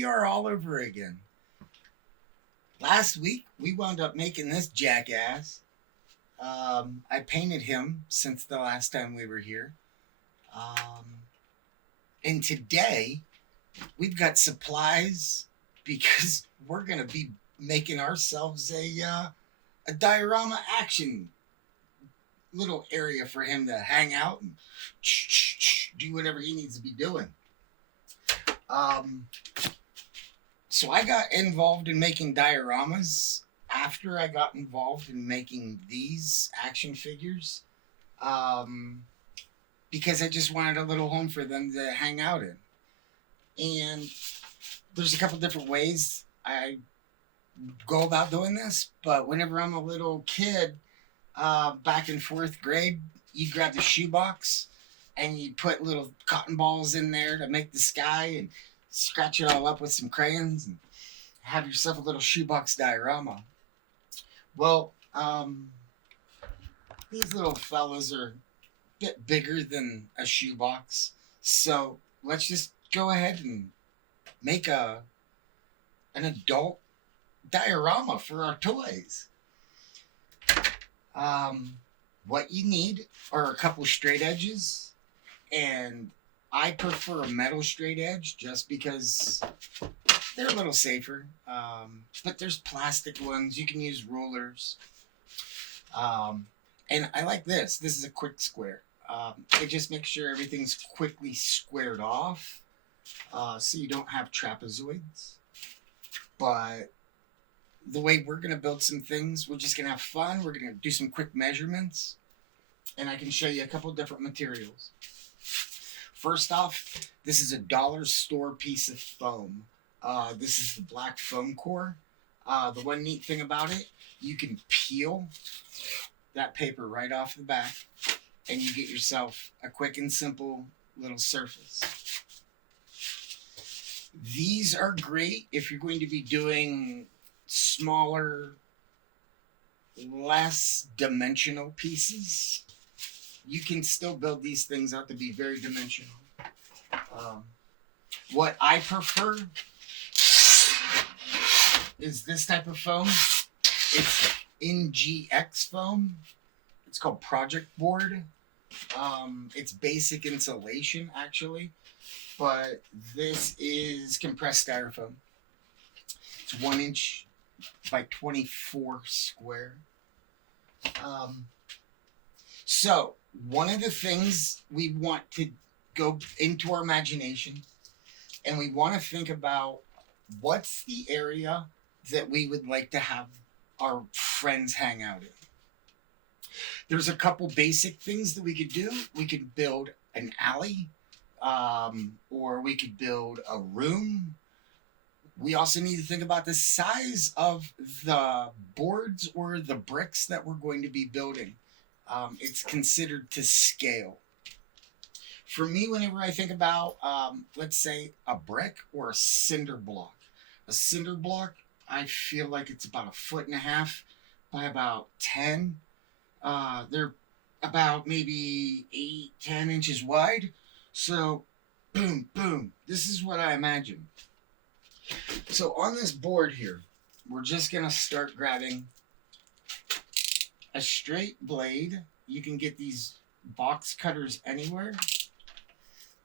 we are all over again. Last week, we wound up making this jackass. I painted him since the last time we were here. Um, and today, we've got supplies because we're going to be making ourselves a diorama action little area for him to hang out and do whatever he needs to be doing. Um, so I got involved in making dioramas after I got involved in making these action figures, um, because I just wanted a little home for them to hang out in. And there's a couple different ways I go about doing this, but whenever I'm a little kid, back in fourth grade, you grab the shoebox and you put little cotton balls in there to make the sky and scratch it all up with some crayons and have yourself a little shoebox diorama. Well, these little fellas are a bit bigger than a shoebox, so let's just go ahead and make an adult diorama for our toys. What you need are a couple straight edges, and I prefer a metal straight edge just because they're a little safer. But there's plastic ones. You can use rulers. And I like this. This is a quick square. It just makes sure everything's quickly squared off, so you don't have trapezoids. But the way we're going to build some things, we're just going to have fun. We're going to do some quick measurements, and I can show you a couple different materials. First off, this is a dollar store piece of foam. This is the black foam core. The one neat thing about it, you can peel that paper right off the back, and you get yourself a quick and simple little surface. These are great if you're going to be doing smaller, less dimensional pieces. You can still build these things out to be very dimensional. What I prefer is this type of foam. It's NGX foam. It's called Project Board. It's basic insulation, actually, but this is compressed styrofoam. It's 1 inch by 24 square. So one of the things we want to go into our imagination, and we want to think about what's the area that we would like to have our friends hang out in. There's a couple basic things that we could do. We could build an alley, or we could build a room. We also need to think about the size of the boards or the bricks that we're going to be building. It's considered to scale. For me, whenever I think about, let's say, a brick or a cinder block, I feel like it's about 1.5 feet by about 10. They're about maybe 8-10 inches wide. So, boom, boom. This is what I imagine. So on this board here, we're just going to start grabbing a straight blade. You can get these box cutters anywhere.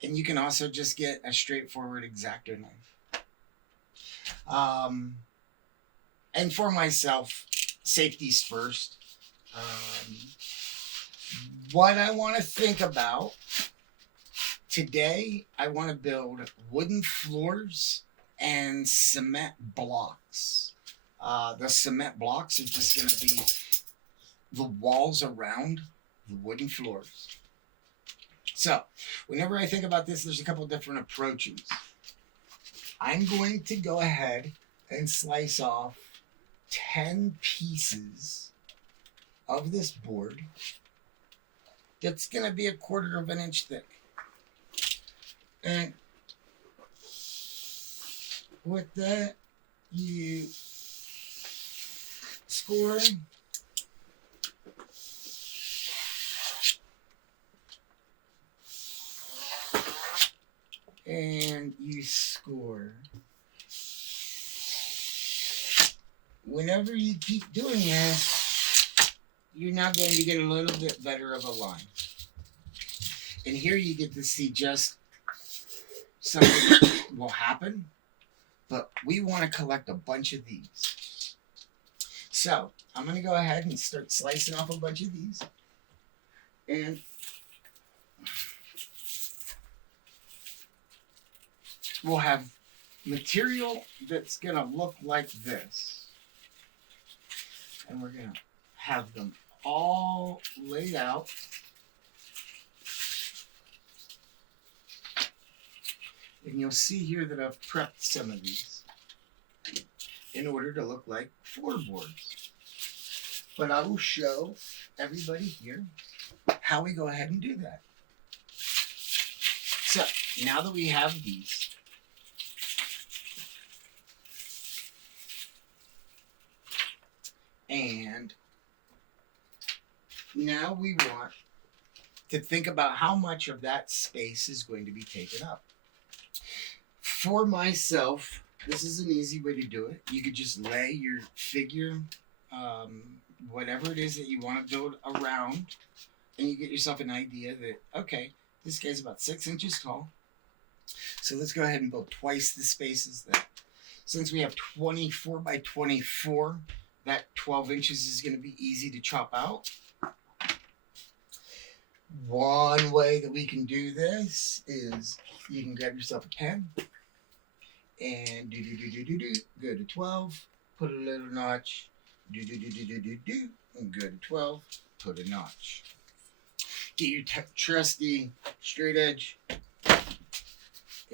And you can also just get a straightforward X-Acto knife. And for myself, safety's first. What I want to think about today, I want to build wooden floors and cement blocks. The cement blocks are just going to be the walls around the wooden floors. So, whenever I think about this, there's a couple different approaches. I'm going to go ahead and slice off 10 pieces of this board that's going to be 1/4 inch thick. And with that, you score. And you score. whenever you keep doing this, you're now going to get a little bit better of a line. And here you get to see just something that will happen, but we want to collect a bunch of these. So I'm going to go ahead and start slicing off a bunch of these. And we'll have material that's going to look like this. And we're going to have them all laid out. And you'll see here that I've prepped some of these in order to look like floorboards. But I will show everybody here how we go ahead and do that. So now that we have these, and now we want to think about how much of that space is going to be taken up. For myself, this is an easy way to do it. You could just lay your figure, whatever it is that you want to build around, and you get yourself an idea that, okay, this guy's about 6 inches tall. So let's go ahead and build twice the space as that. Since we have 24 by 24, that 12 inches is going to be easy to chop out. One way that we can do this is you can grab yourself a pen and go to 12, put a little notch, and go to 12, put a notch. Get your trusty straight edge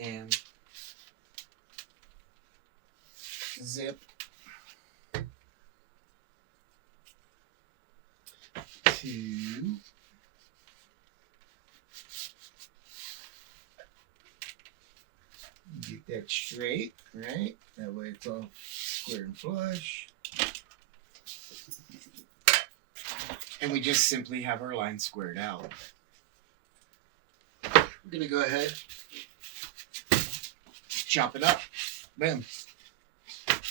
and zip to get that straight, right? That way it's all square and flush. And we just simply have our line squared out. We're going to go ahead, chop it up. Boom.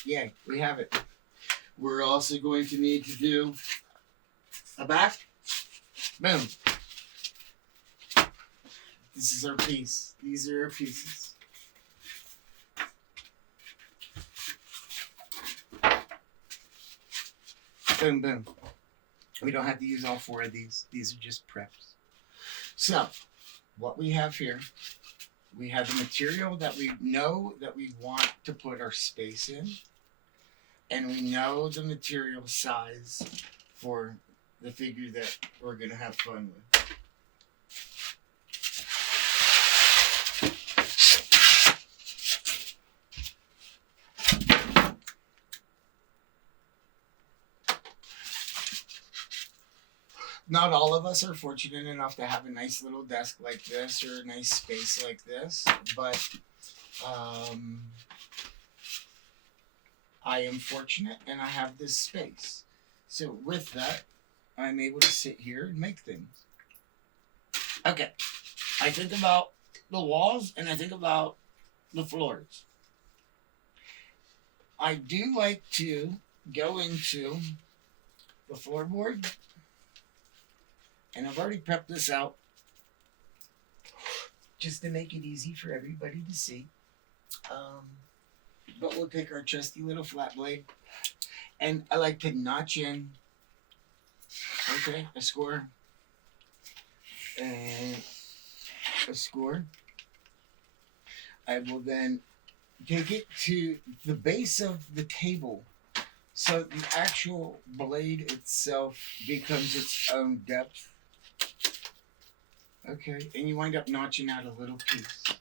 Yay, we have it. We're also going to need to do a back. Boom. This is our piece. These are our pieces. Boom, boom. We don't have to use all 4 of these. These are just preps. So, what we have here, we have the material that we know that we want to put our space in. And we know the material size for the figure that we're going to have fun with. Not all of us are fortunate enough to have a nice little desk like this or a nice space like this, but I am fortunate and I have this space. So with that, I'm able to sit here and make things. Okay, I think about the walls and I think about the floors. I do like to go into the floorboard. And I've already prepped this out just to make it easy for everybody to see. But we'll take our trusty little flat blade. And I like to notch in, okay, a score. And a score. I will then take it to the base of the table. So the actual blade itself becomes its own depth. Okay, and you wind up notching out a little piece.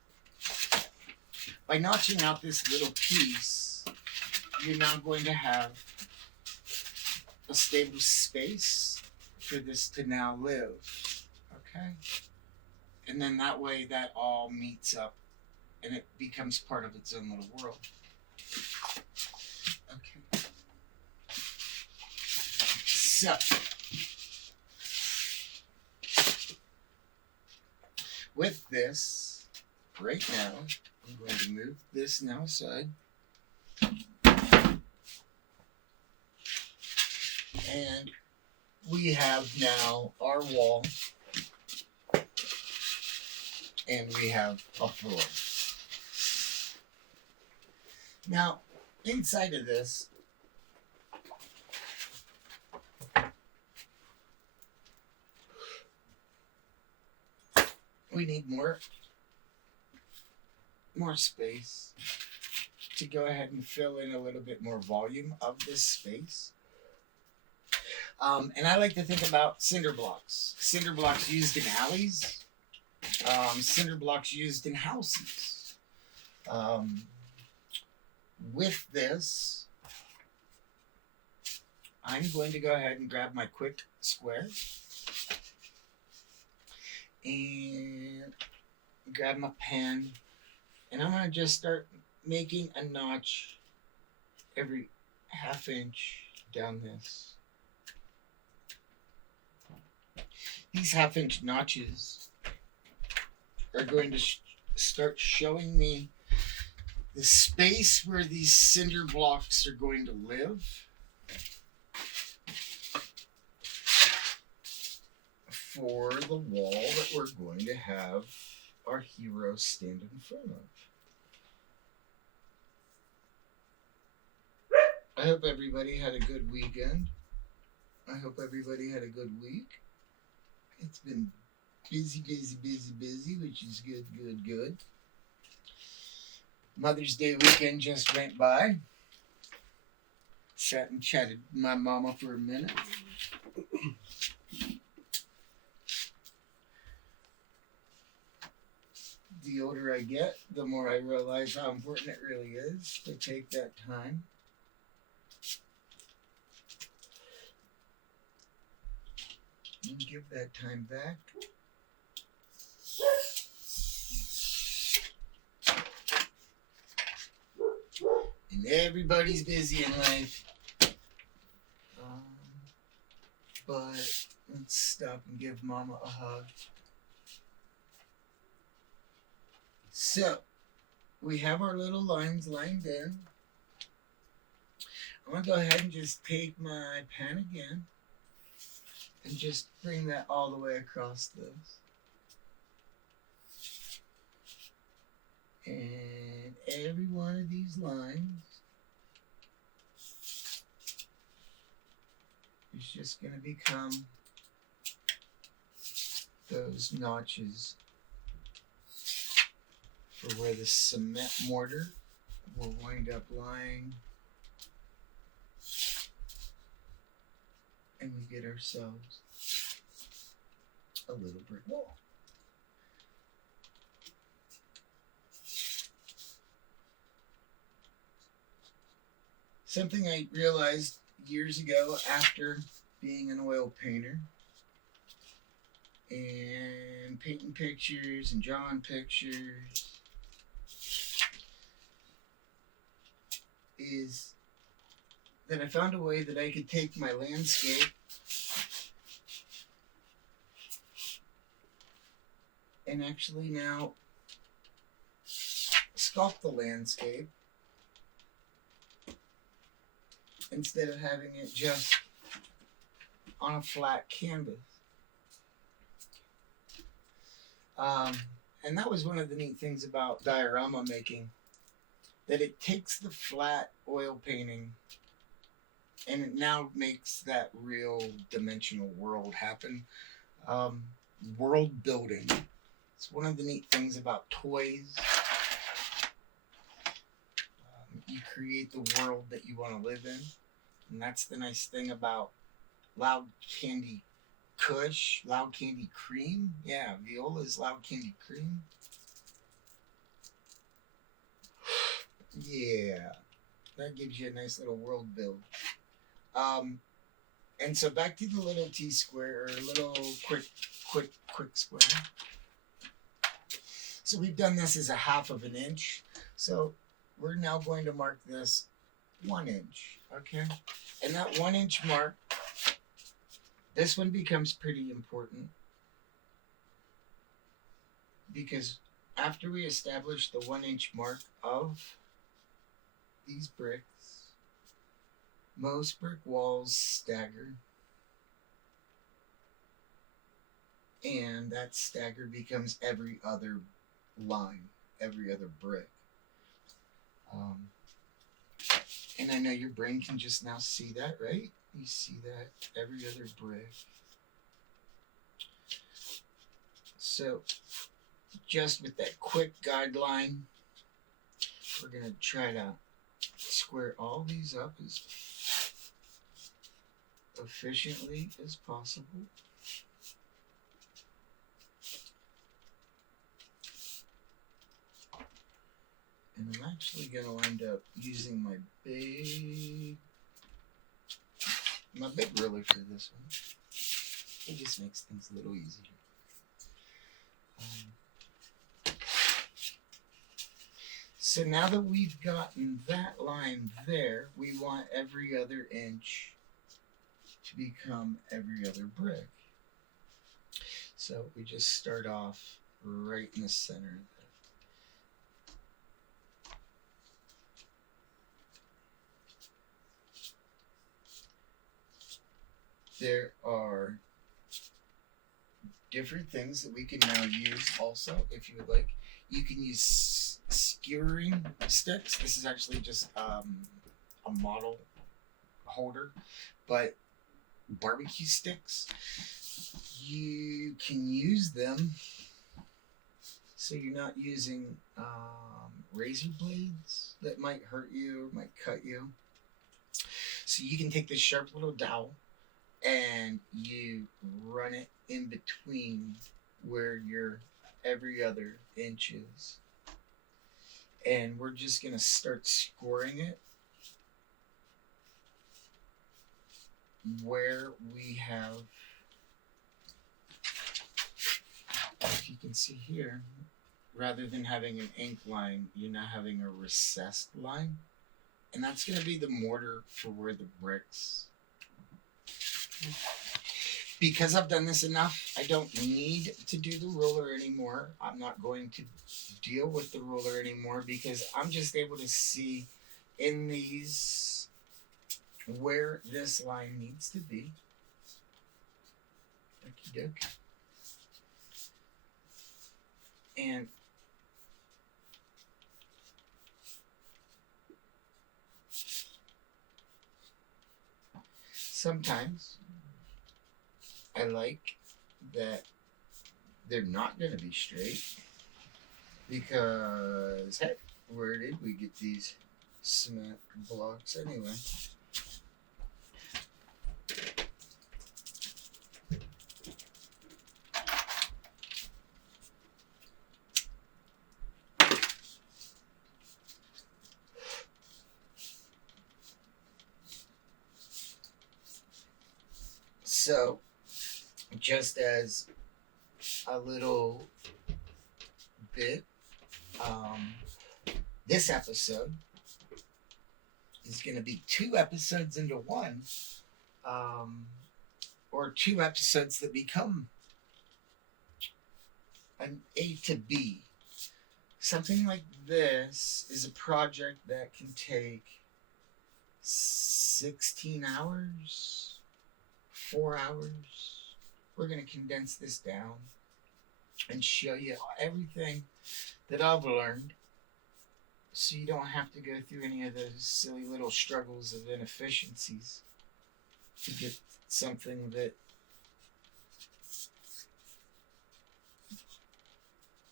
By notching out this little piece, you're now going to have a stable space for this to now live. Okay? And then that way that all meets up and it becomes part of its own little world. Okay. So, with this, right now, I'm going to move this now aside. And we have now our wall, and we have a floor. Now, inside of this, we need more space to go ahead and fill in a little bit more volume of this space. And I like to think about cinder blocks. Cinder blocks used in alleys. Cinder blocks used in houses. With this, I'm going to go ahead and grab my quick square and grab my pen, and I'm going to just start making a notch every ½ inch down this. These ½ inch notches are going to start showing me the space where these cinder blocks are going to live for the wall that we're going to have our hero stand in front of. I hope everybody had a good weekend. I hope everybody had a good week. It's been busy, which is good. Mother's Day weekend just went by. Sat and chatted with my mama for a minute. The older I get, the more I realize how important it really is to take that time. And give that time back. And everybody's busy in life. But let's stop and give Mama a hug. So, we have our little lines lined in. I'm going to go ahead and just take my pen again and just bring that all the way across this. And every one of these lines is just going to become those notches for where the cement mortar will wind up lying. And we get ourselves a little brick wall. Something I realized years ago after being an oil painter and painting pictures and drawing pictures is that I found a way that I could take my landscape and actually now sculpt the landscape instead of having it just on a flat canvas. And that was one of the neat things about diorama making, that it takes the flat oil painting and it now makes that real dimensional world happen. World building. It's one of the neat things about toys. You create the world that you want to live in. And that's the nice thing about Loud Candy Kush, Loud Candy Cream. Yeah, Viola's Loud Candy Cream. Yeah, that gives you a nice little world build. And so back to the little T-square, or little quick square. So we've done this as a ½ inch. So we're now going to mark this 1 inch, okay? And that 1 inch mark, this one becomes pretty important because after we establish the 1 inch mark of these bricks, most brick walls stagger And that stagger becomes every other line, every other brick. Um, and I know your brain can just now see that, right? You see that every other brick. So just with that quick guideline, we're going to try to square all these up as efficiently as possible. And I'm actually going to wind up using my big ruler for this one. It just makes things a little easier. So now that we've gotten that line there, we want every other inch to become every other brick. So we just start off right in the center. There are different things that we can now use also, if you would like. You can use skewering sticks. This is actually just a model holder, but barbecue sticks, you can use them so you're not using razor blades that might hurt you or might cut you. So you can take this sharp little dowel and you run it in between where your every other inch is. And we're just going to start scoring it where we have, if you can see here, rather than having an ink line, you're now having a recessed line. And that's going to be the mortar for where the bricks. Because I've done this enough, I don't need to do the ruler anymore. I'm not going to deal with the ruler anymore because I'm just able to see in these where this line needs to be. Okie doke. And sometimes I like that they're not going to be straight because, hey, where did we get these cement blocks anyway? So, just as a little bit, this episode is going to be 2 episodes into one, or 2 episodes that become an A to B. Something like this is a project that can take 16 hours, 4 hours. We're going to condense this down and show you everything that I've learned so you don't have to go through any of those silly little struggles of inefficiencies to get something that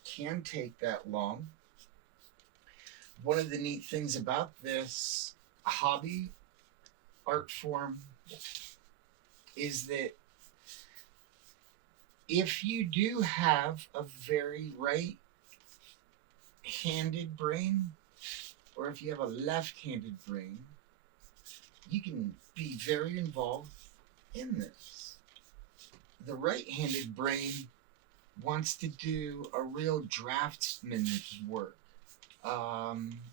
can take that long. One of the neat things about this hobby art form is that if you do have a very right-handed brain, or if you have a left-handed brain, you can be very involved in this. The right-handed brain wants to do a real draftsman's work,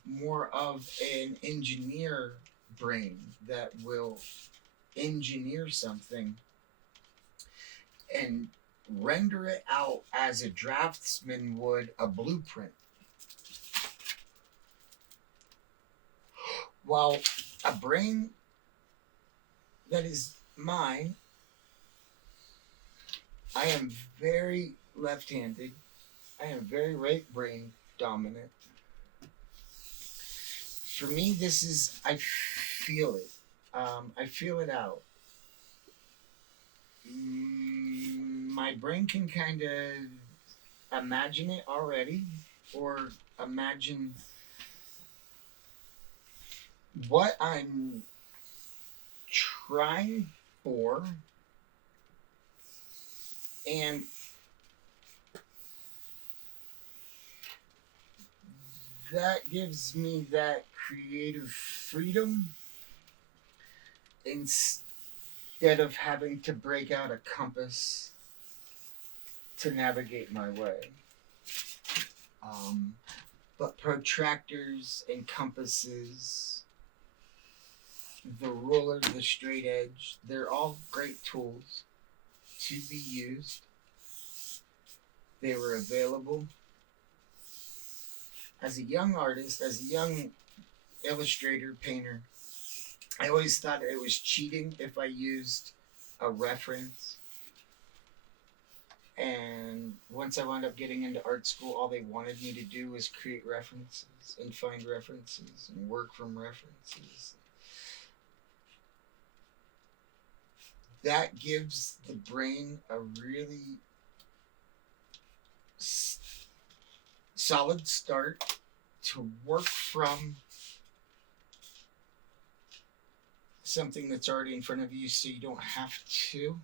more of an engineer brain that will engineer something and render it out as a draftsman would a blueprint. While a brain that is mine I am very left-handed. I am very right brain dominant. For me, this is, I feel it. I feel it out. My brain can kind of imagine it already, or imagine what I'm trying for, and that gives me that creative freedom instead of having to break out a compass to navigate my way. But protractors and compasses, the ruler, the straight edge, they're all great tools to be used. They were available. As a young artist, as a young illustrator, painter, I always thought it was cheating if I used a reference. And once I wound up getting into art school, all they wanted me to do was create references and find references and work from references. That gives the brain a really solid start to work from something that's already in front of you, so you don't have to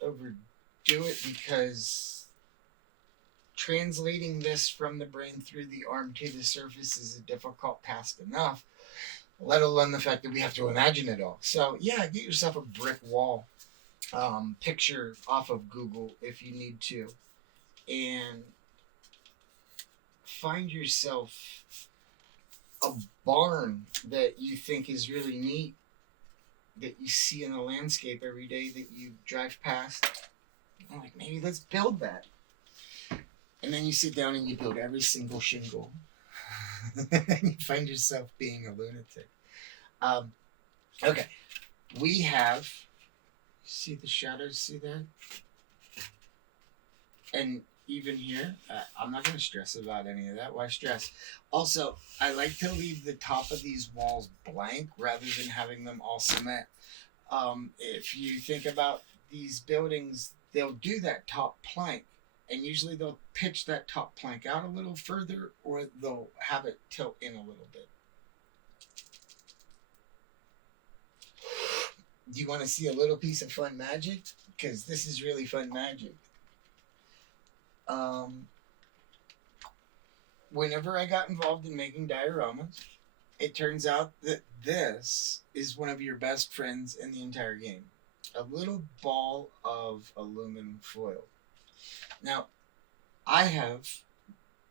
overdo it, because translating this from the brain through the arm to the surface is a difficult task enough, let alone the fact that we have to imagine it all. So yeah, get yourself a brick wall picture off of Google if you need to, and find yourself a barn that you think is really neat, that you see in the landscape every day that you drive past. I'm like, maybe let's build that. And then you sit down and you build every single shingle. And you find yourself being a lunatic. Okay, we have, see the shadows, see that? And even here, I'm not going to stress about any of that. Why stress? Also, I like to leave the top of these walls blank rather than having them all cement. If you think about these buildings, they'll do that top plank, and usually they'll pitch that top plank out a little further, or they'll have it tilt in a little bit. Do you want to see a little piece of fun magic? Because this is really fun magic. Whenever I got involved in making dioramas, it turns out that this is one of your best friends in the entire game. A little ball of aluminum foil. Now, I have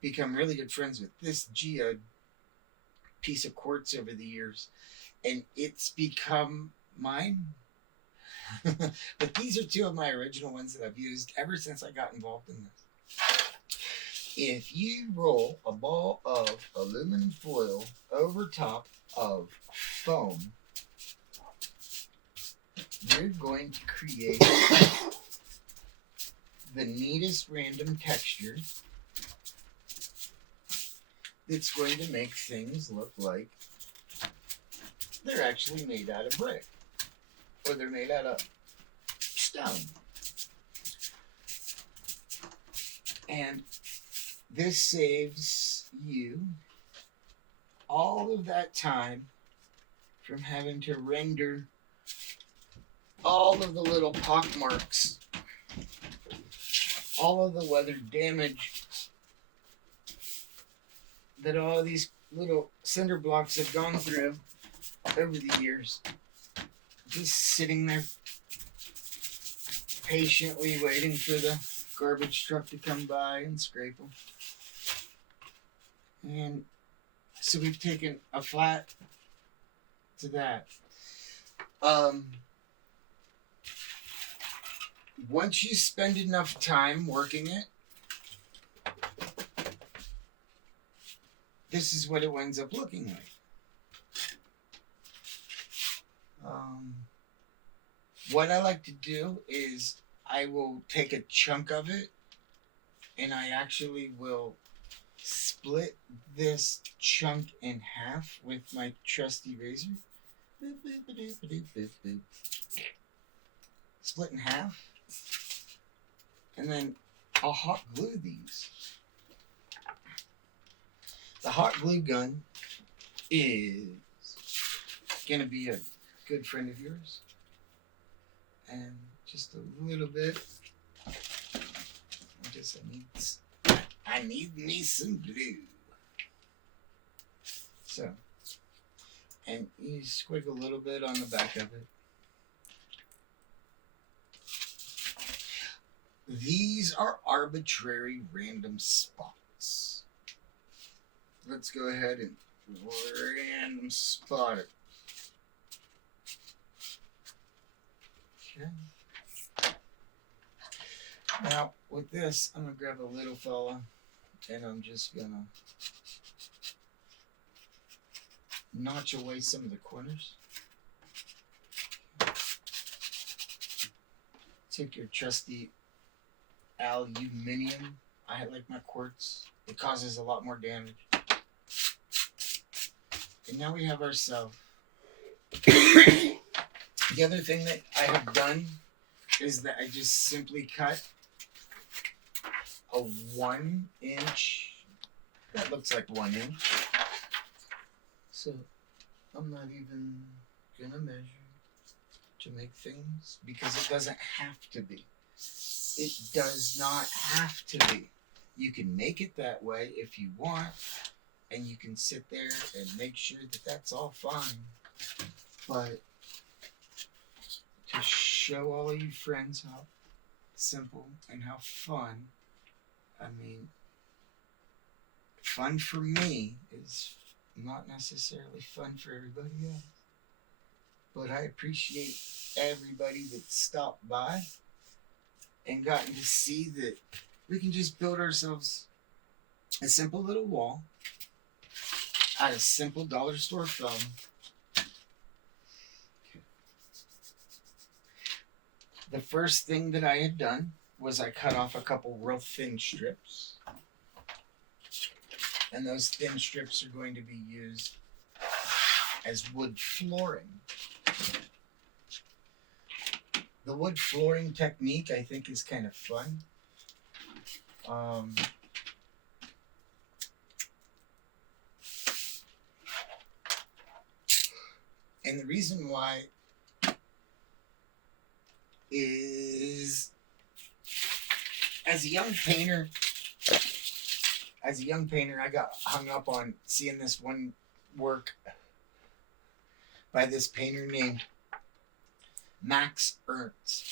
become really good friends with this geode piece of quartz over the years, and it's become mine. But these are two of my original ones that I've used ever since I got involved in this. If you roll a ball of aluminum foil over top of foam, you're going to create the neatest random texture that's going to make things look like they're actually made out of brick, or they're made out of stone. And this saves you all of that time from having to render all of the little pock marks, all of the weather damage that all of these little cinder blocks have gone through over the years. Just sitting there patiently waiting for the garbage truck to come by and scrape them. And so we've taken a flat to that. Once you spend enough time working it, this is what it ends up looking like. What I like to do is I will take a chunk of it and I actually will split this chunk in half with my trusty razor. Split in half. And then I'll hot glue these. The hot glue gun is going to be a good friend of yours. And just a little bit. I guess I need me some glue. So, and you squiggle a little bit on the back of it. These are arbitrary random spots. Let's go ahead and random spot it. Okay. Now, with this, I'm going to grab a little fella and I'm just going to notch away some of the corners. Take your trusty aluminium. I like my quartz. It causes a lot more damage. And now we have ourselves. The other thing that I have done is that I just simply cut a 1 inch. That looks like 1 inch. So I'm not even gonna measure to make things because it doesn't have to be. It does not have to be. You can make it that way if you want, and you can sit there and make sure that that's all fine. But to show all of you friends how simple and how fun, I mean, fun for me is not necessarily fun for everybody else. But I appreciate everybody that stopped by and gotten to see that we can just build ourselves a simple little wall out of simple dollar store foam. Okay. The first thing that I had done was I cut off a couple real thin strips. And those thin strips are going to be used as wood flooring. The wood flooring technique, I think, is kind of fun. And the reason why is as a young painter, I got hung up on seeing this one work by this painter named Max Ernst.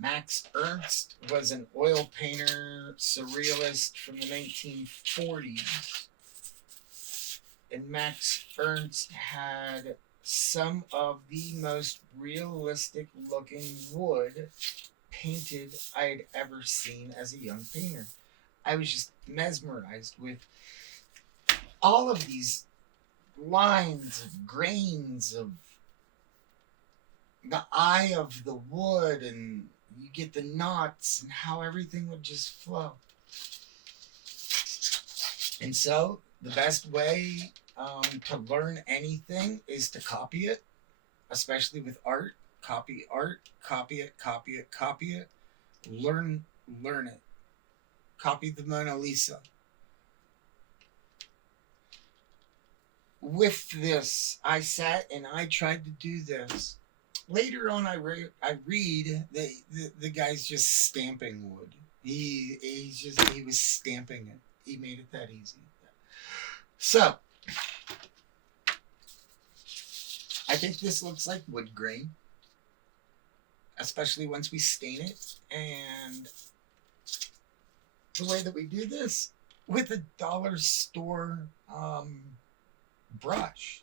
Max Ernst was an oil painter, surrealist from the 1940s. And Max Ernst had some of the most realistic looking wood painted I'd ever seen as a young painter. I was just mesmerized with all of these lines, of grains of the eye of the wood, and you get the knots and how everything would just flow. And so the best way to learn anything is to copy it, especially with art. Copy art, copy it, copy it, copy it. Learn it. Copy the Mona Lisa. With this, I sat and I tried to do this. Later on, I read the guy's just stamping wood. He was stamping it. He made it that easy. So, I think this looks like wood grain, especially once we stain it. And the way that we do this with a dollar store brush.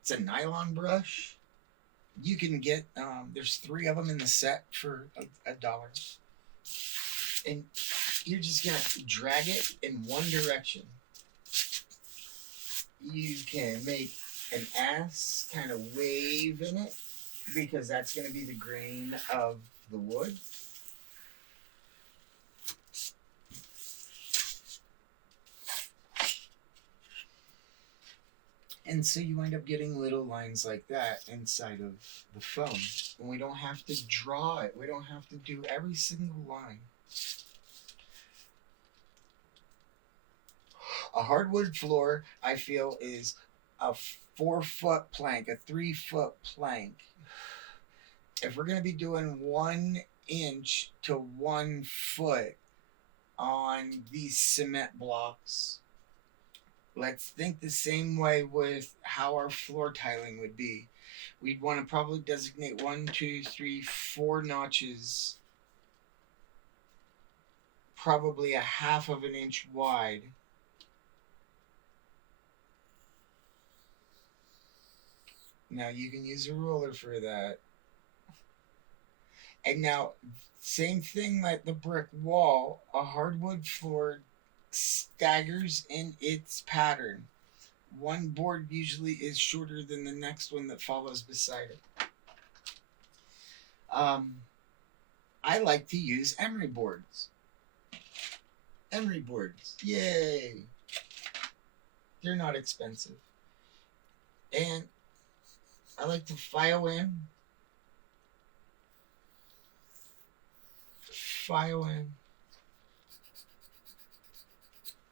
It's a nylon brush. You can get, there's 3 of them in the set for $1. And you're just going to drag it in one direction. You can make an S kind of wave in it, because that's going to be the grain of the wood. And so you end up getting little lines like that inside of the foam. And we don't have to draw it. We don't have to do every single line. A hardwood floor, I feel, is a 4-foot plank, a 3-foot plank. If we're going to be doing 1 inch to 1 foot on these cement blocks, let's think the same way with how our floor tiling would be. We'd want to probably designate 1, 2, 3, 4 notches, probably a 1/2 of an inch wide. Now you can use a ruler for that. And now, same thing like the brick wall, a hardwood floor staggers in its pattern. One board usually is shorter than the next one that follows beside it. I like to use emery boards. Emery boards, yay! They're not expensive. And I like to file in,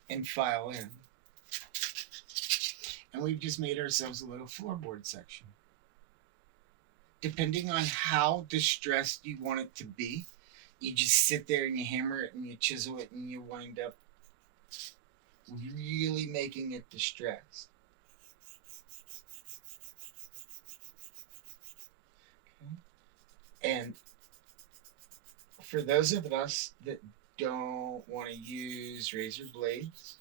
and file in. And we've just made ourselves a little floorboard section. Depending on how distressed you want it to be, you just sit there and you hammer it and you chisel it and you wind up really making it distressed. Okay. And for those of us that don't want to use razor blades,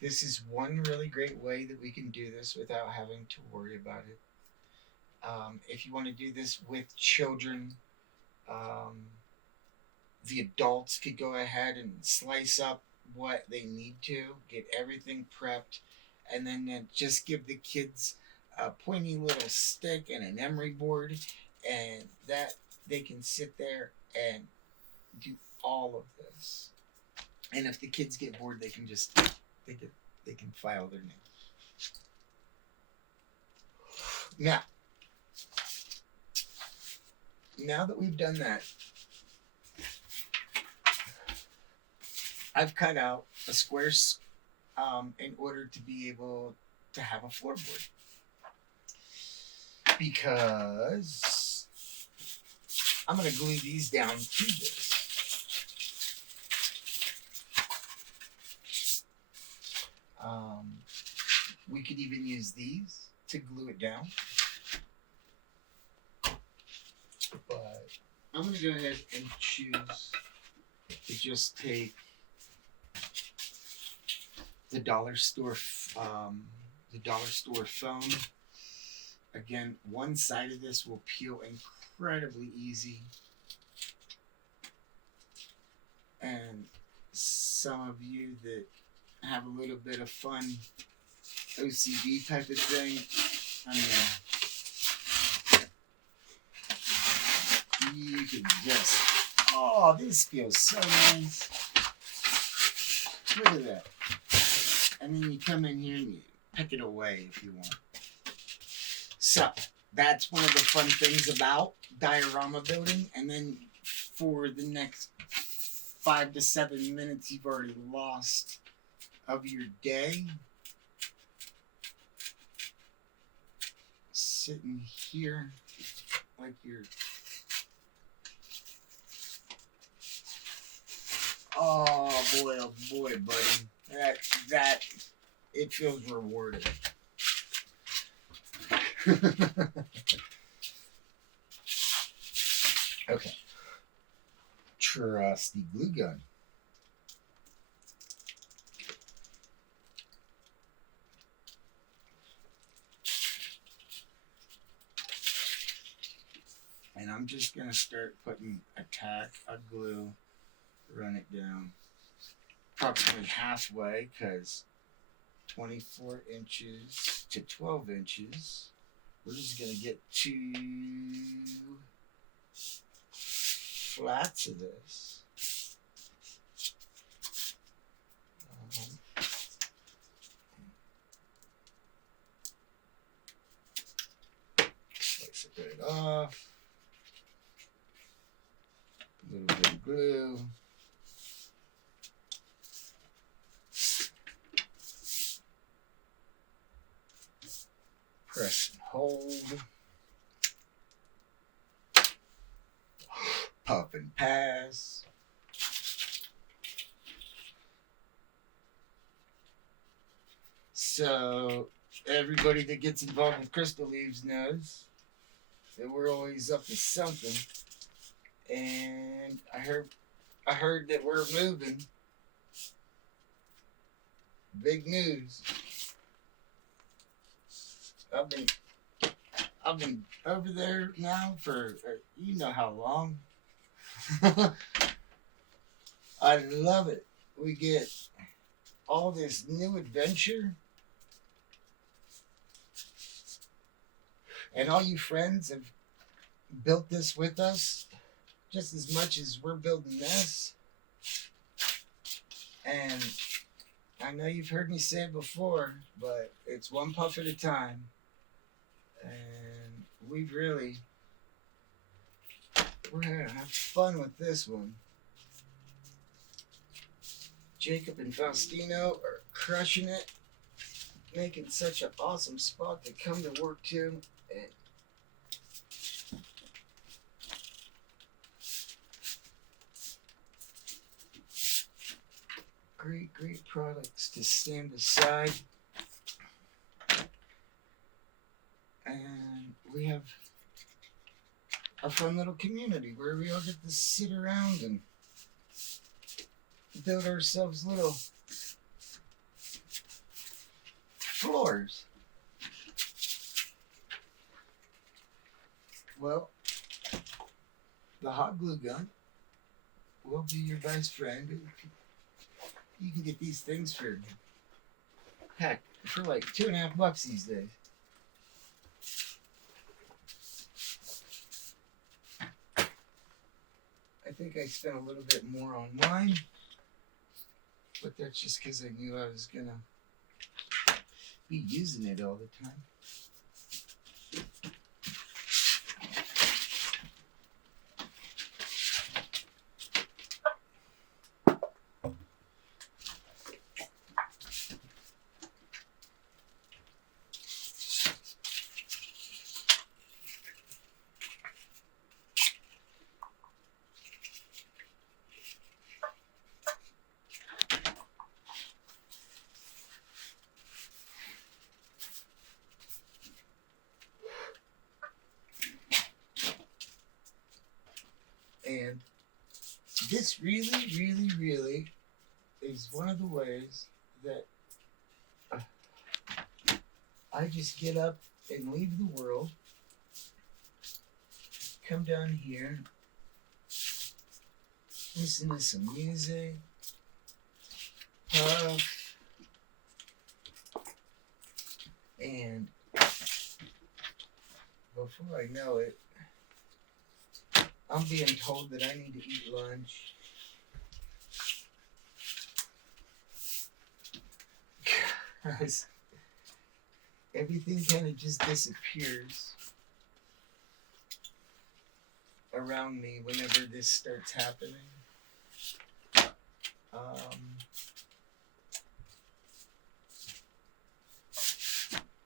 this is one really great way that we can do this without having to worry about it. If you want to do this with children, the adults could go ahead and slice up what they need to, get everything prepped, and then just give the kids a pointy little stick and an emery board, and that they can sit there and do all of this. And if the kids get bored, they can just they can file their name. Now that we've done that, I've cut out a square in order to be able to have a floorboard, because I'm going to glue these down to this. We could even use these to glue it down. But I'm going to go ahead and choose to just take the dollar store foam. Again, one side of this will peel incredibly easy. And some of you that have a little bit of fun OCD type of thing, I mean, you could just, oh, this feels so nice. Look at that. And then you come in here and you pick it away if you want. So that's one of the fun things about diorama building. And then for the next 5 to 7 minutes you've already lost of your day, sitting here like you're, oh boy, buddy, that it feels rewarding. Okay, trusty glue gun. And I'm just going to start putting a tack of glue, run it down approximately halfway, because 24 inches to 12 inches, we're just going to get to flats of this. Slice it right off. A little bit of glue. Press and hold. Puff and pass. So everybody that gets involved with KrystaLeaves knows that we're always up to something. And I heard that we're moving. Big news. I've been over there now for you know how long. I love it. We get all this new adventure. And all you friends have built this with us just as much as we're building this. And I know you've heard me say it before, but it's one puff at a time. And we're gonna have fun with this one. Jacob and Faustino are crushing it, making such an awesome spot to come to work to. And great products to stand aside. And we have a fun little community where we all get to sit around and build ourselves little floors. Well, the hot glue gun will be your best friend. You can get these things for, heck, for like $2.50 these days. I think I spent a little bit more on mine, but that's just because I knew I was gonna be using it all the time. And this really is one of the ways that I just get up and leave the world, come down here, listen to some music, puff, and before I know it, I'm being told that I need to eat lunch. Guys, everything kind of just disappears around me whenever this starts happening.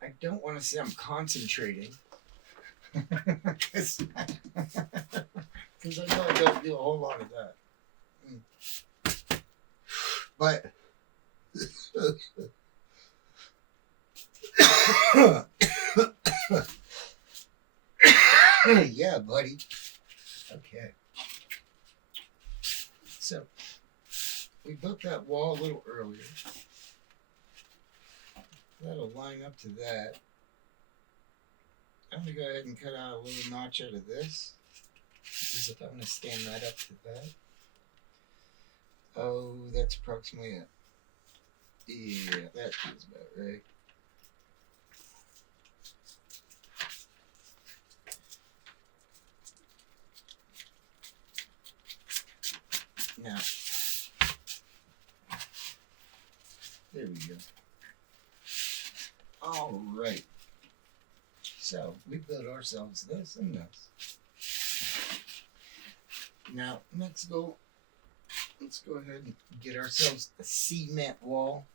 I don't want to say I'm concentrating. Because I know I don't do a whole lot of that. But yeah, buddy. Okay. So we built that wall a little earlier. That'll line up to that. I'm going to go ahead and cut out a little notch out of this. Because if I'm going to stand right up to that. Oh, that's approximately it. Yeah, that feels about right. Now, there we go. All right. So we built ourselves this and this. Now let's go ahead and get ourselves a cement wall.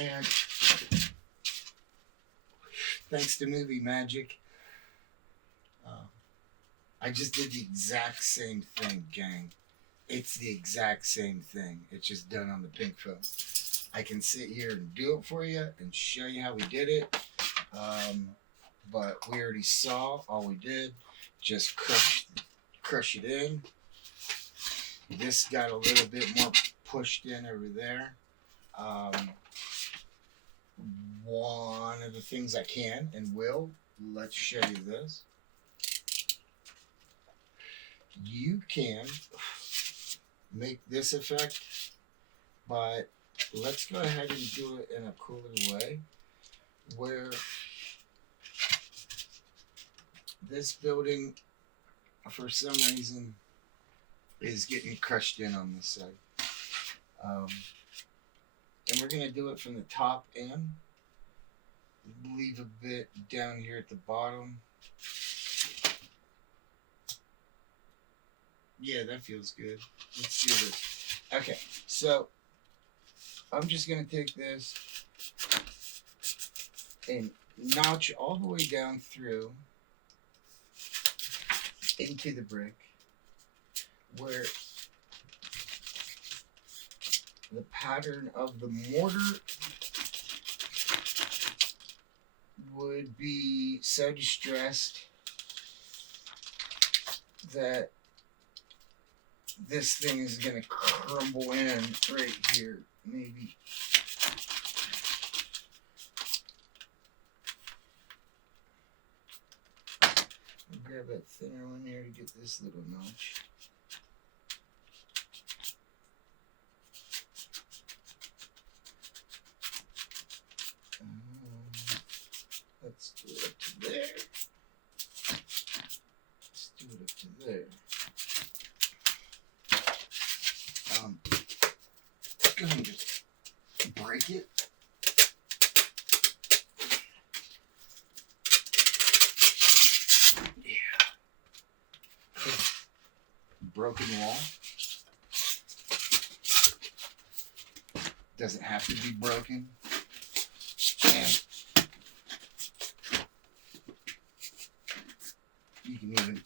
And thanks to movie magic, I just did the exact same thing, gang. It's the exact same thing. It's just done on the pink film. I can sit here and do it for you and show you how we did it. But we already saw all we did. Just crush it in. This got a little bit more pushed in over there. One of the things I can and will, let's show you this. You can make this effect, but let's go ahead and do it in a cooler way where this building for some reason is getting crushed in on this side. And we're going to do it from the top end. Leave a bit down here at the bottom. Yeah, that feels good. Let's do this. Okay, so I'm just going to take this and notch all the way down through into the brick where the pattern of the mortar would be so distressed that this thing is going to crumble in right here, maybe. I'll grab that thinner one here to get this little notch. Let's do it up to there. Let's do it up to there. Go ahead and just break it. Yeah. Broken wall. Doesn't have to be broken. And you can even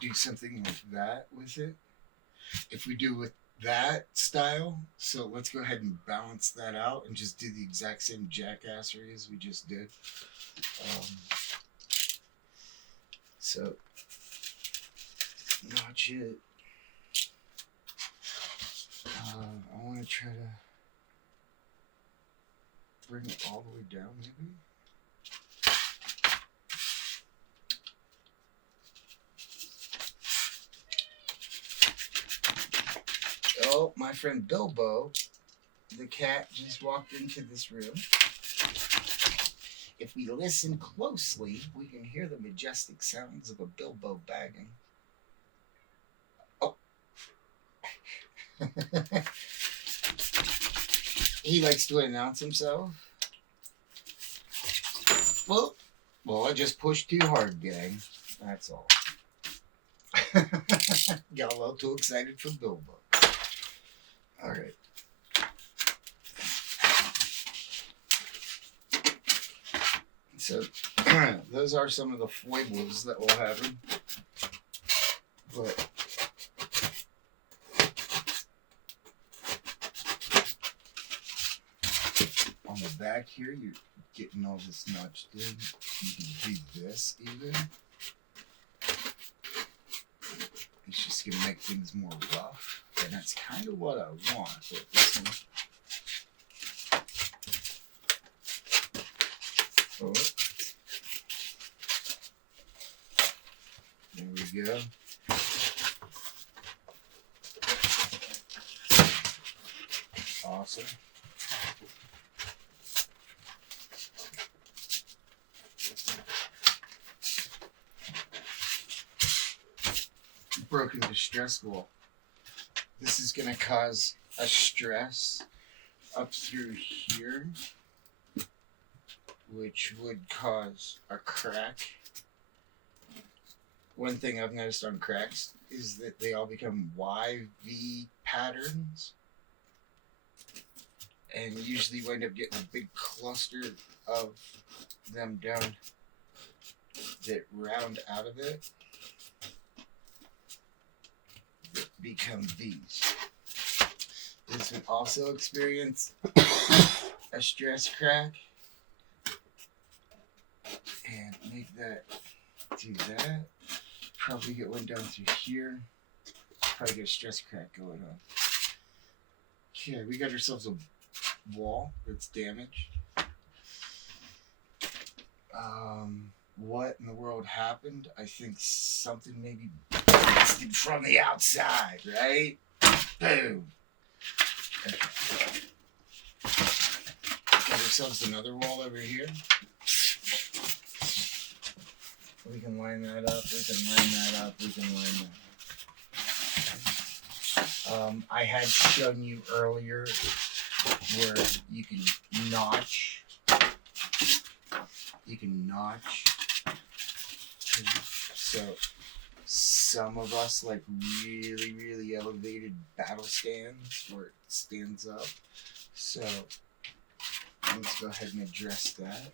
do something like that with it. If we do with that style, so let's go ahead and balance that out and just do the exact same jackassery as we just did. So notch it. I want to try to bring it all the way down, maybe. Oh, my friend Bilbo, the cat, just walked into this room. If we listen closely, we can hear the majestic sounds of a Bilbo bagging. Oh. He likes to announce himself. Well, I just pushed too hard, gang. That's all. Got a little too excited for Bilbo. All right. So those are some of the foibles that we'll have in. But on the back here, you're getting all this notched in. You can do this even. It's just going to make things more rough. And that's kind of what I want. But this one. Oh. There we go. Awesome. broken distress wall. This is going to cause a stress up through here, which would cause a crack. One thing I've noticed on cracks is that they all become YV patterns, and usually wind up getting a big cluster of them down that round out of it that become V's. This would also experience a stress crack, and make that do that. Probably get one down through here. Probably get a stress crack going on. Okay, we got ourselves a wall that's damaged. What in the world happened? I think something maybe blasted from the outside, right? Boom. Okay. Got ourselves another wall over here. We can line that up, we can line that up, we can line that up. I had shown you earlier where you can notch. You can notch. So some of us like really, really elevated battle stands where it stands up. So let's go ahead and address that.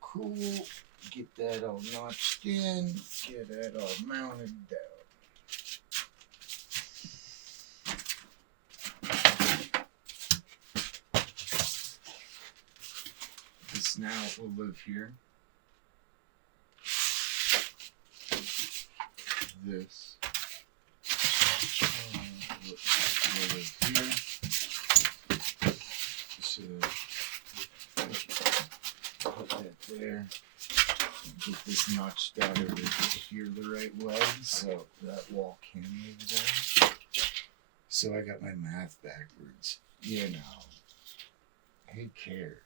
Cool. Get that all notched in. Get that all mounted down. This now will live here. This will live here. So put that there. Get this notched down over here the right way so that wall can move down. So I got my math backwards. You know. Who cares?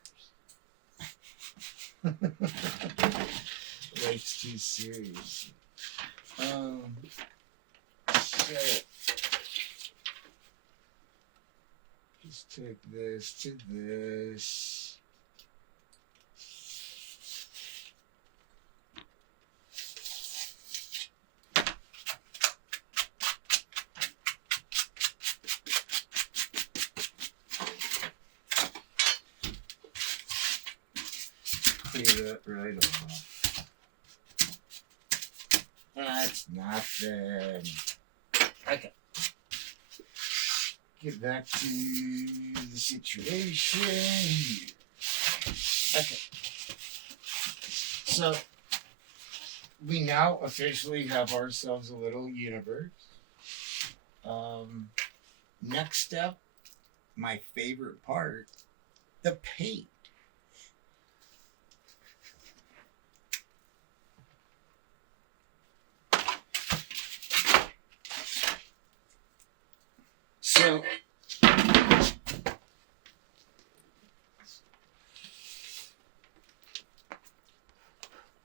Life's too serious. So just take this to this. Clear that right off. That's nothing. Okay. Get back to the situation here. Okay. So we now officially have ourselves a little universe. Next step, my favorite part, the paint. So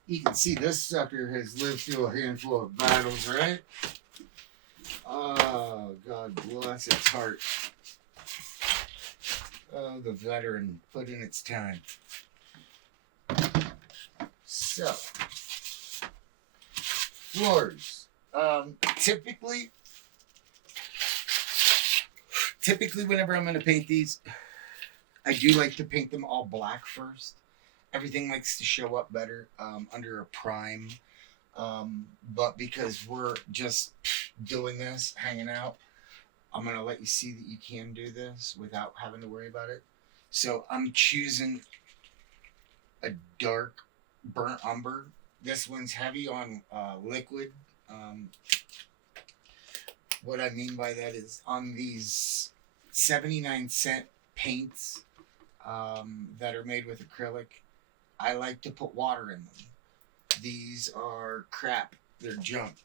you can see this sucker has lived through a handful of battles, right? Oh, God bless its heart. Oh, the veteran put in its time. So, floors. Typically, whenever I'm going to paint these, I do like to paint them all black first. Everything likes to show up better under a prime. But because we're just doing this, hanging out, I'm going to let you see that you can do this without having to worry about it. So I'm choosing a dark burnt umber. This one's heavy on liquid. What I mean by that is on these 79-cent paints that are made with acrylic, I like to put water in them. These are crap. They're junk.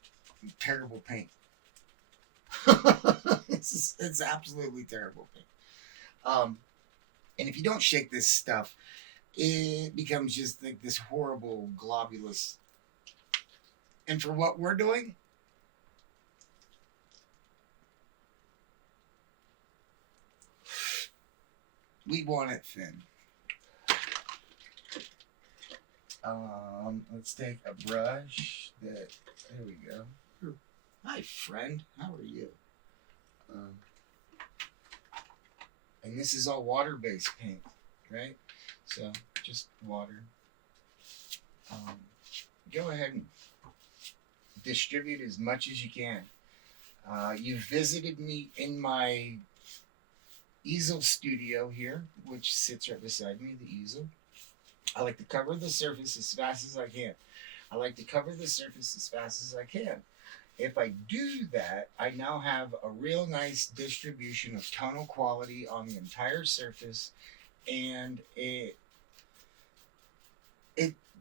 Terrible paint. It's absolutely terrible paint. And if you don't shake this stuff, it becomes just like this horrible globulous. And for what we're doing, we want it thin. Let's take a brush that, there we go. Hi friend, how are you? And this is all water-based paint, right? So just water. Go ahead and distribute as much as you can. You visited me in my easel studio here, which sits right beside me, the easel. I like to cover the surface as fast as I can. If I do that, I now have a real nice distribution of tonal quality on the entire surface, and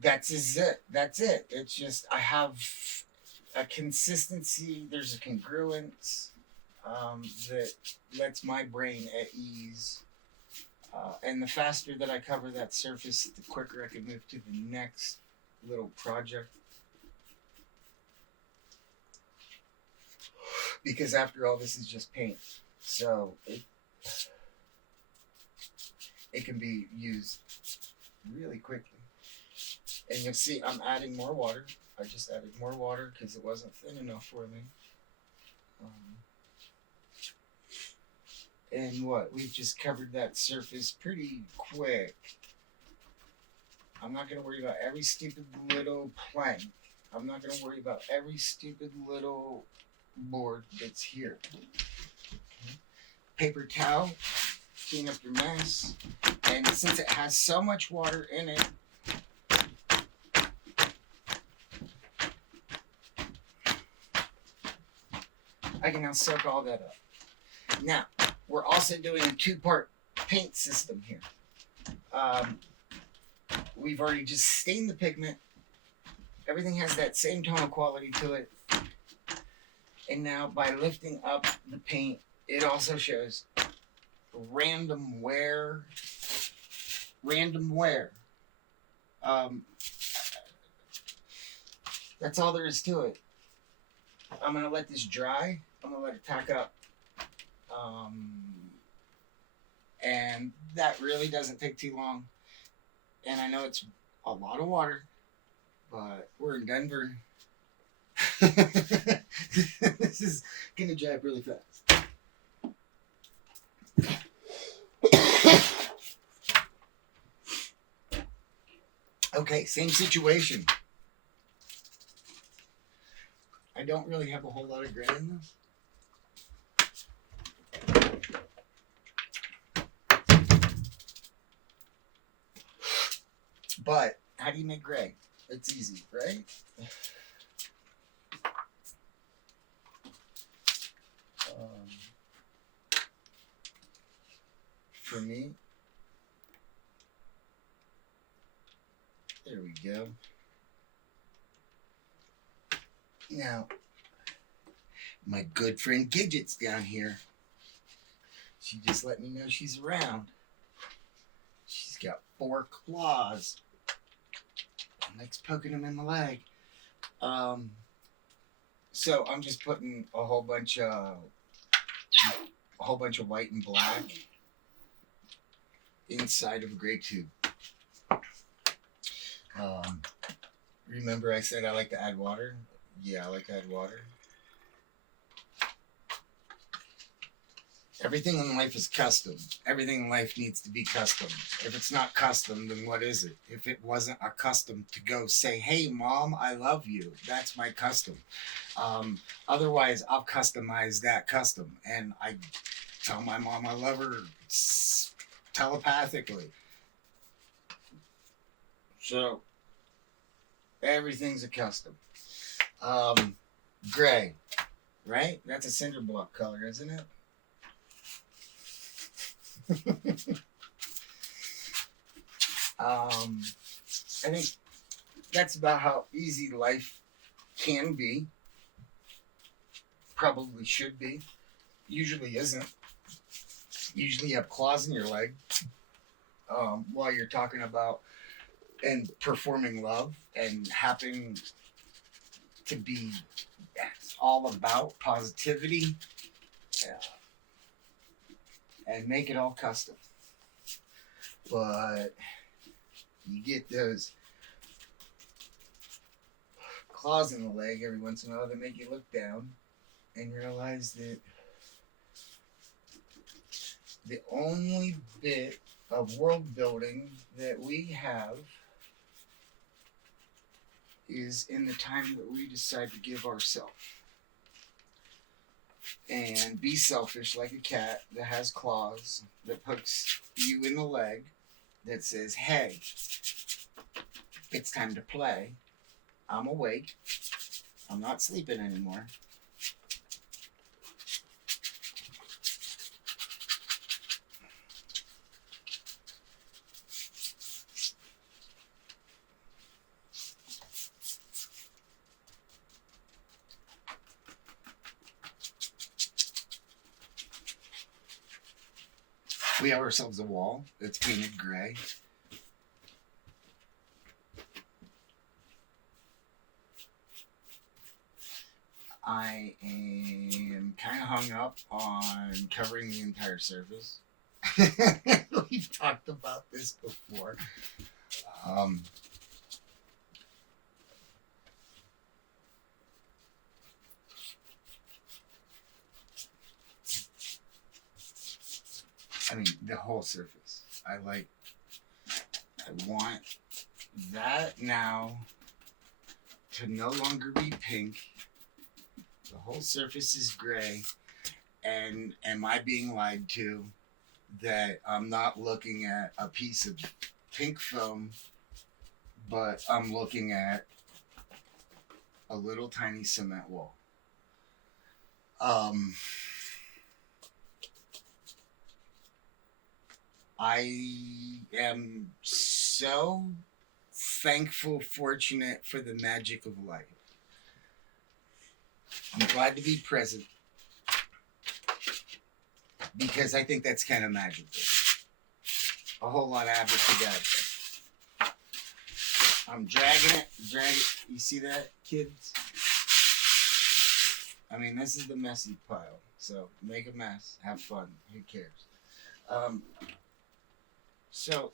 that's it. It's just I have a consistency. There's a congruence that lets my brain at ease. And the faster that I cover that surface, the quicker I can move to the next little project. Because after all, this is just paint. So it can be used really quickly. And you'll see I'm adding more water. I just added more water because it wasn't thin enough for me. And we've just covered that surface pretty quick. I'm not going to worry about every stupid little plank. I'm not going to worry about every stupid little board that's here. Okay. Paper towel, clean up your mess. And since it has so much water in it, I can now soak all that up. Now, we're also doing a two-part paint system here. We've already just stained the pigment. Everything has that same tonal quality to it. And now by lifting up the paint, it also shows random wear. That's all there is to it. I'm going to let this dry. I'm going to let it tack up. And that really doesn't take too long. And I know it's a lot of water, but we're in Denver. This is going to dry up really fast. Okay, same situation. I don't really have a whole lot of gray in this. But how do you make gray? It's easy, right? For me, there we go. Now, my good friend Gidget's down here. She just let me know she's around. She's got 4 claws. Likes poking them in the leg. So I'm just putting a whole bunch of white and black inside of a gray tube. Remember I said I like to add water? Yeah, I like to add water. Everything in life is custom. Everything in life needs to be custom. If it's not custom, then what is it? If it wasn't a custom to go say, hey, Mom, I love you. That's my custom. Otherwise, I'll customize that custom. And I tell my mom I love her telepathically. So, everything's a custom. Gray, right? That's a cinder block color, isn't it? I think that's about how easy life can be. probably should be. Usually isn't. Usually you have claws in your leg while you're talking about and performing love and happening to be all about positivity and make it all custom. But you get those claws in the leg every once in a while that make you look down and realize that the only bit of world building that we have is in the time that we decide to give ourselves. And be selfish like a cat that has claws, that pokes you in the leg, that says, hey, it's time to play. I'm awake. I'm not sleeping anymore. We have ourselves a wall that's painted gray. I am kind of hung up on covering the entire surface. We've talked about this before. I mean, the whole surface. I want that now to no longer be pink. The whole surface is gray. And am I being lied to that I'm not looking at a piece of pink foam, but I'm looking at a little tiny cement wall? I am so thankful, fortunate for the magic of life. I'm glad to be present because I think that's kind of magical. A whole lot of abracadabra. I'm dragging it. You see that, kids? I mean, this is the messy pile. So make a mess. Have fun. Who cares? So,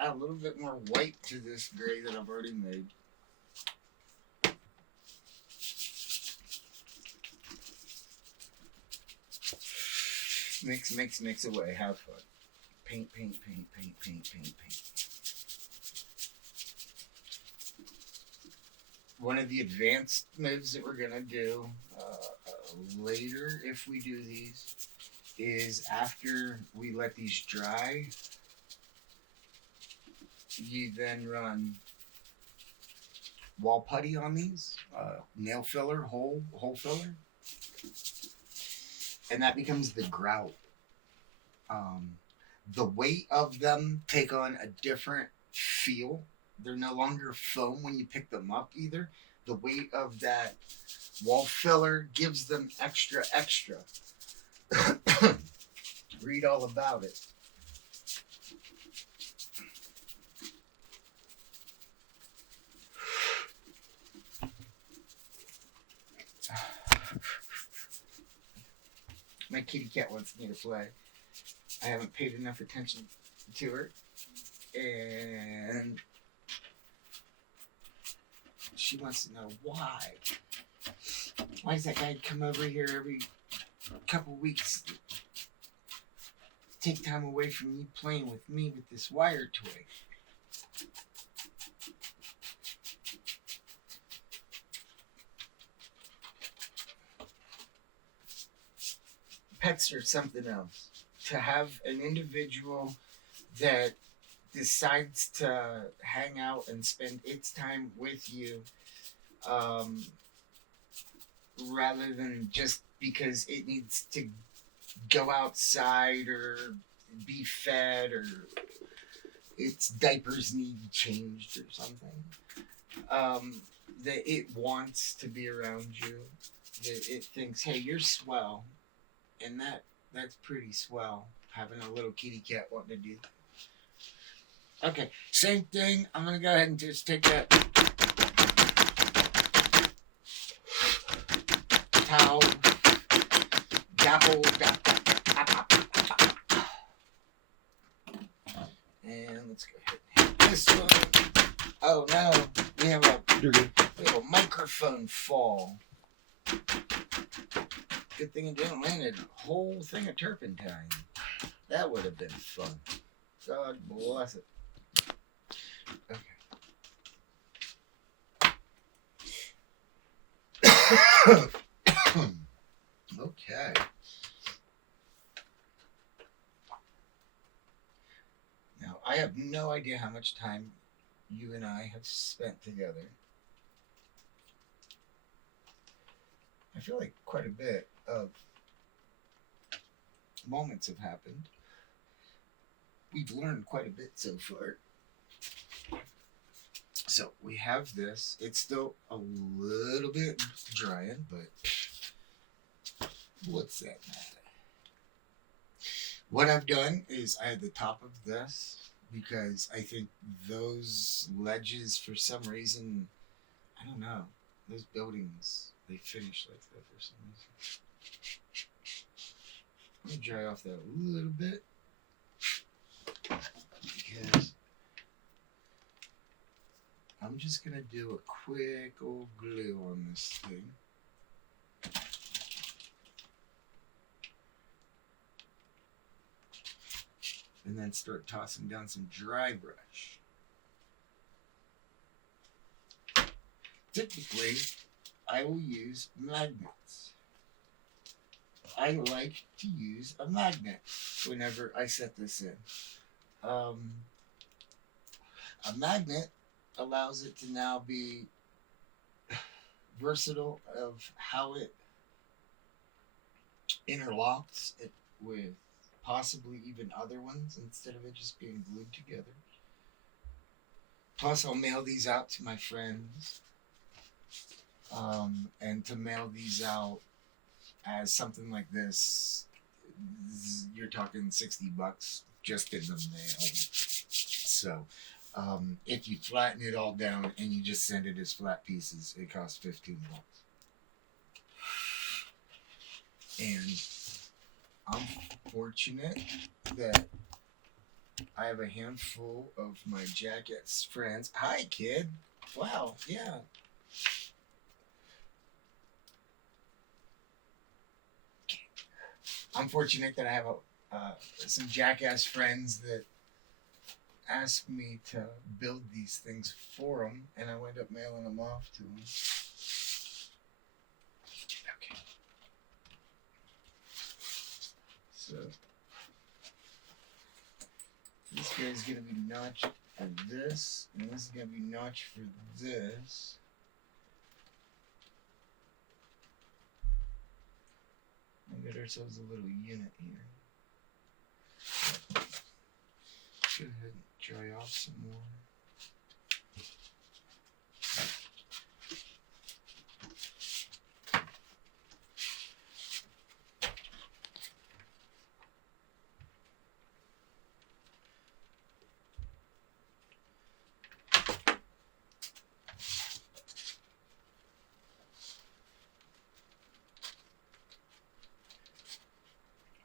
add a little bit more white to this gray that I've already made. Mix away. Have fun. Paint. One of the advanced moves that we're going to do later, if we do these, is after we let these dry, you then run wall putty on these, nail filler, hole filler, and that becomes the grout. The weight of them take on a different feel. They're no longer foam when you pick them up either. The weight of that wall filler gives them extra. Read all about it. My kitty cat wants me to play. I haven't paid enough attention to her. And she wants to know why. Why does that guy come over here every couple weeks? Take time away from you playing with me with this wire toy. Pets are something else. To have an individual that decides to hang out and spend its time with you, rather than just because it needs to go outside or be fed or its diapers need changed or something. that it wants to be around you. That it thinks, hey, you're swell, and that's pretty swell. Having a little kitty cat wanting to do. Okay, same thing. I'm gonna go ahead and just take that towel, dapple, and let's go ahead and hit this one. Oh no, we have a microphone fall. Good thing it didn't land a whole thing of turpentine. That would have been fun. God bless it. Okay. Okay. Now, I have no idea how much time you and I have spent together. I feel like quite a bit of moments have happened. We've learned quite a bit so far. So we have this. It's still a little bit drying, but what's that matter? What I've done is I had the top of this because I think those ledges, for some reason, I don't know, those buildings, they finish like that for some reason. Let me dry off that a little bit because I'm just going to do a quick old glue on this thing. And then start tossing down some dry brush. Typically, I will use magnets. I like to use a magnet whenever I set this in. A magnet allows it to now be versatile of how it interlocks it with possibly even other ones instead of it just being glued together. Plus, I'll mail these out to my friends. And to mail these out as something like this, you're talking $60 just in the mail. So, if you flatten it all down and you just send it as flat pieces, it costs $15. And I'm fortunate that I have a handful of my Jackass friends. Hi, kid. Wow, yeah. I'm fortunate that I have some Jackass friends that asked me to build these things for them, and I wind up mailing them off to them. Okay. So this guy's gonna be notched for this, and this is gonna be notched for this. We got ourselves a little unit here. Go ahead and dry off some more.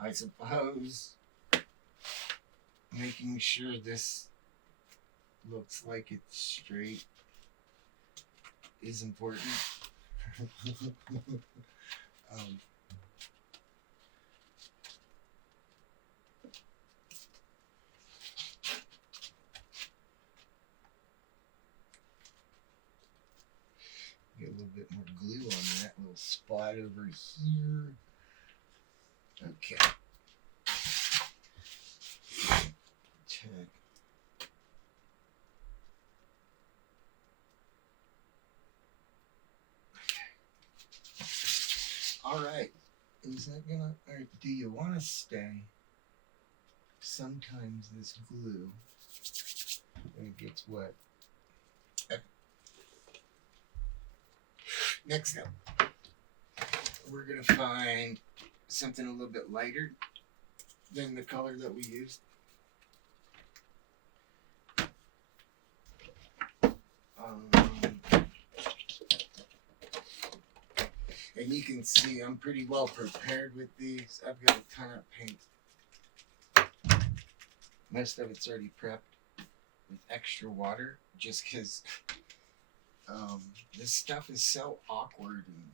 I suppose making sure this looks like it's straight is important. Get a little bit more glue on that little spot over here. Okay. Check. All right. Is that gonna? All right. Do you want to stay? Sometimes this glue, when it gets wet. Next up, we're going to find something a little bit lighter than the color that we used. And you can see I'm pretty well prepared with these. I've got a ton of paint. Most of it's already prepped with extra water just because this stuff is so awkward and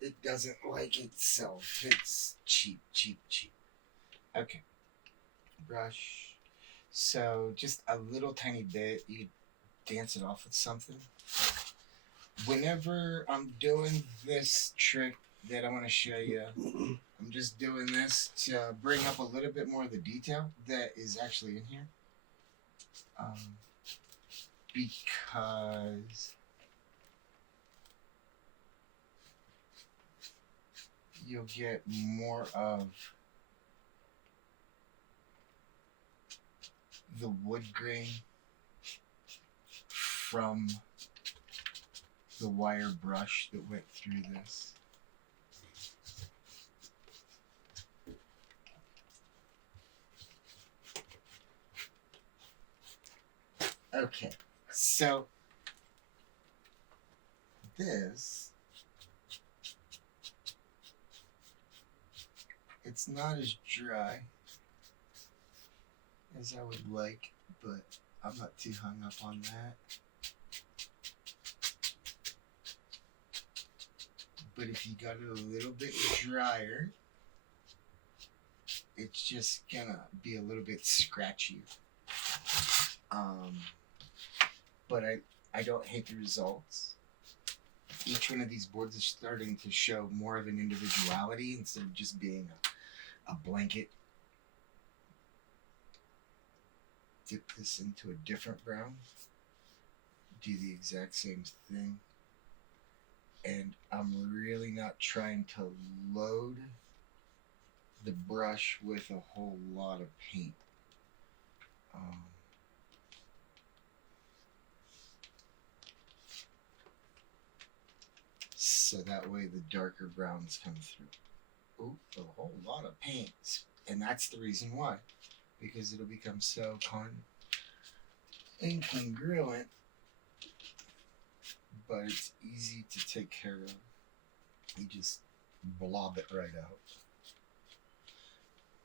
it doesn't like itself. It's cheap, cheap, cheap. Okay. Brush. So just a little tiny bit. You dance it off with something. Whenever I'm doing this trick that I want to show you, I'm just doing this to bring up a little bit more of the detail that is actually in here. Because you'll get more of the wood grain from the wire brush that went through this. Okay, so this, it's not as dry as I would like, but I'm not too hung up on that. But if you got it a little bit drier, it's just gonna be a little bit scratchy. But I don't hate the results. Each one of these boards is starting to show more of an individuality instead of just being a blanket. Dip this into a different brown. Do the exact same thing. And I'm really not trying to load the brush with a whole lot of paint. So that way the darker browns come through. Ooh, a whole lot of paint. And that's the reason why. Because it'll become so incongruent. But it's easy to take care of. You just blob it right out.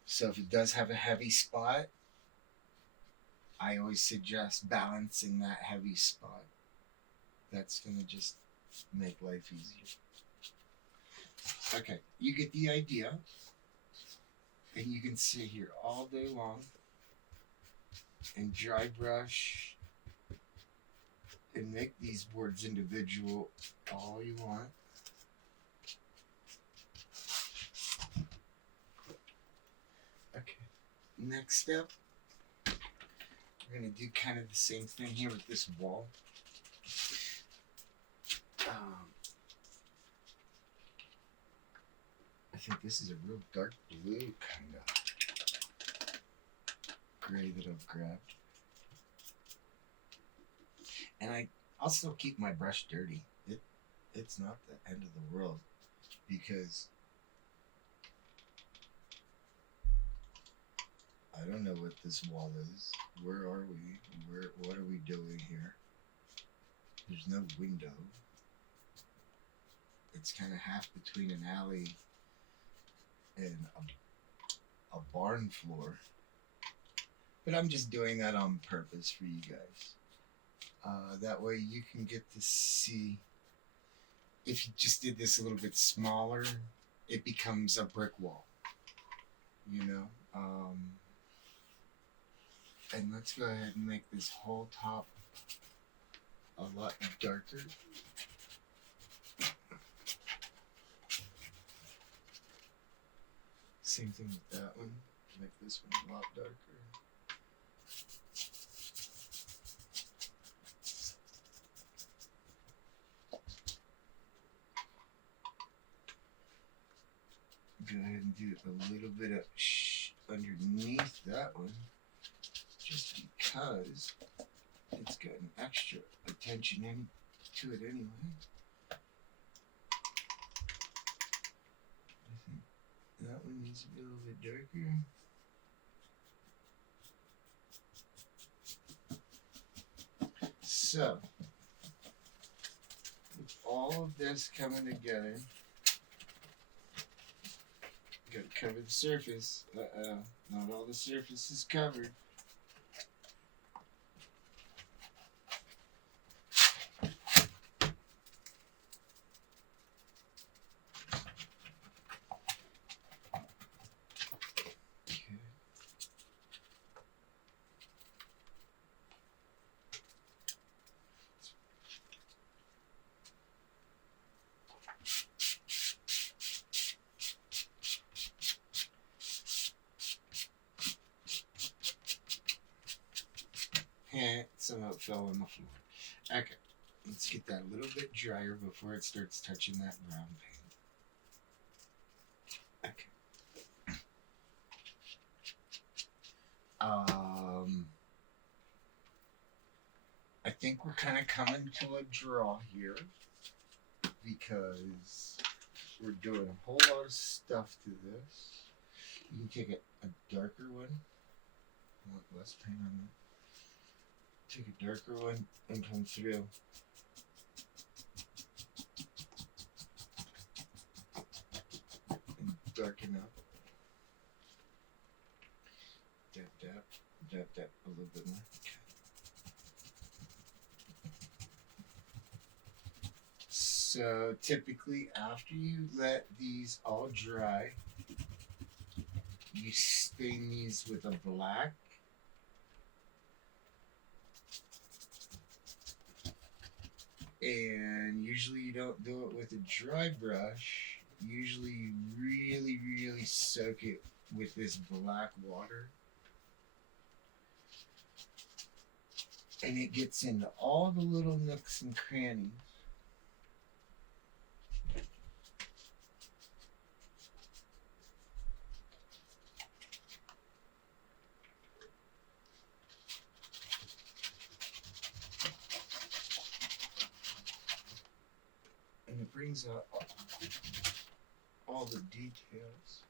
So if it does have a heavy spot, I always suggest balancing that heavy spot. That's going to just make life easier. Okay, you get the idea. And you can sit here all day long and dry brush and make these boards individual all you want. Okay, next step, we're going to do kind of the same thing here with this wall. I think this is a real dark blue kind of gray that I've grabbed. And I'll still keep my brush dirty. It's not the end of the world because I don't know what this wall is. Where are we? What are we doing here? There's no window. It's kind of half between an alley and a barn floor. But I'm just doing that on purpose for you guys. That way you can get to see, if you just did this a little bit smaller, it becomes a brick wall. You know? And let's go ahead and make this whole top a lot darker. Same thing with that one. Make this one a lot darker. Go ahead and do a little bit of underneath that one, just because it's got an extra attention into it anyway. That one needs to be a little bit darker. So, with all of this coming together, gotta cover the surface. Not all the surface is covered. Somehow it fell on the floor. Okay, let's get that a little bit drier before it starts touching that brown paint. Okay. I think we're kind of coming to a draw here because we're doing a whole lot of stuff to this. You can take a darker one. I want less paint on that. Take a darker one and come through. And darken up. Dab, dab, dab, dab a little bit more. Okay. So typically after you let these all dry, you stain these with a black. And usually you don't do it with a dry brush. Usually you really, really soak it with this black water. And it gets into all the little nooks and crannies. And it brings out all the details.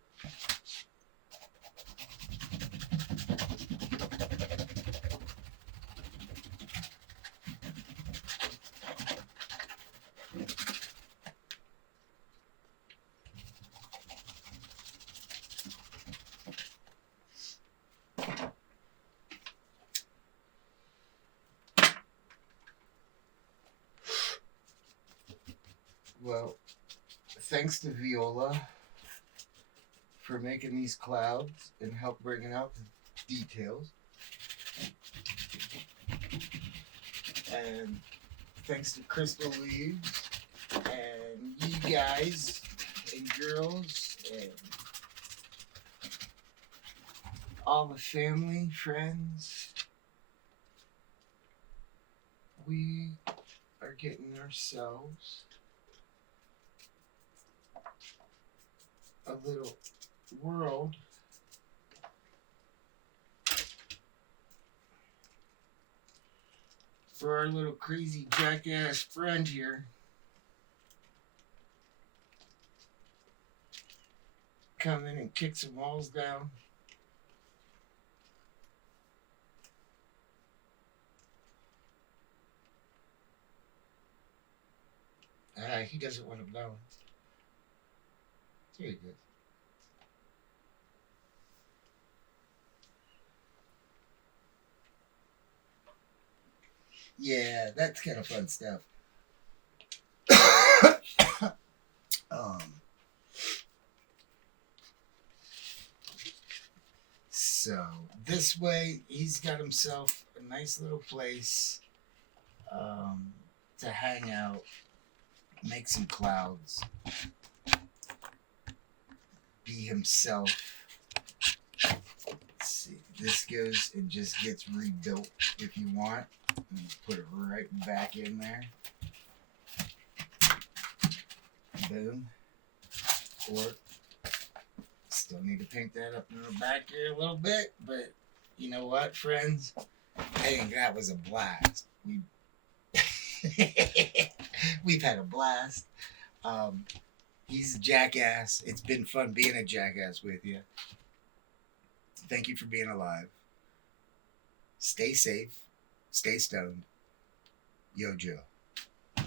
Well, thanks to Viola for making these clouds and help bringing out the details. And thanks to KrystaLeaves and you guys and girls and all the family, friends. We are getting ourselves a little world for our little crazy jackass friend here. Come in and kick some walls down. He doesn't want to blow. There you go. Yeah, that's kind of fun stuff. So this way, he's got himself a nice little place to hang out, make some clouds, be himself. Let's see, this goes and just gets rebuilt if you want. And put it right back in there. Boom. Or still need to paint that up in the back here a little bit, but you know what, friends? I think that was a blast. We've had a blast. He's a jackass. It's been fun being a jackass with you. Thank you for being alive. Stay safe. Stay stoned. Yo, Joe.